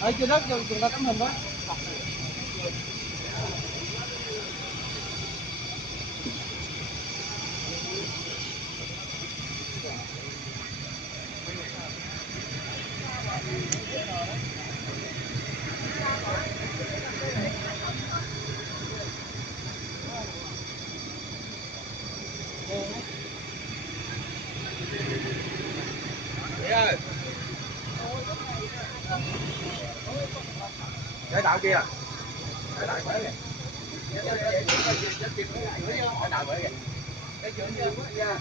Ở trên đất chúng ta tấm hình đó. Để đạo kia. Để đạo bể kìa. Để đạo bể kìa. Để chuyện gì quá nha.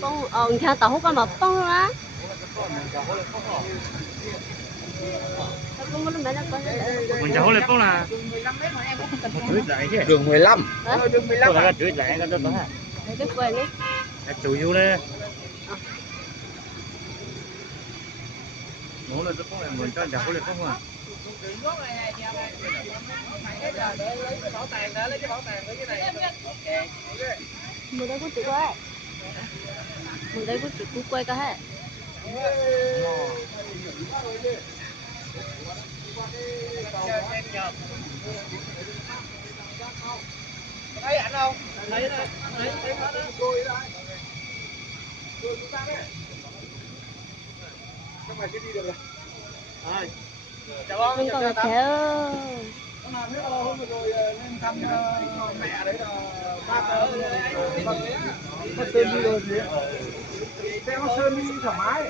con theo tàu hút con mà con á mình chào lên phong là Đường 15. đường 15 là chửi lại cái đó hả cái quên đi cái chủ yếu đấy muốn lên phong là mình cho chào lên phong à mình đây có chữ quay mình đây có chữ cú quay cả hết Thấy ảnh không? Thấy đó. Thấy hết đó. Các mày cứ đi được rồi. Rồi. Chào con, con chào còn Tám. theo Con làm biết hôm vừa rồi lên thăm mẹ đấy là bác Sơn đi rồi gì? Theo Sơn đi thoải mái.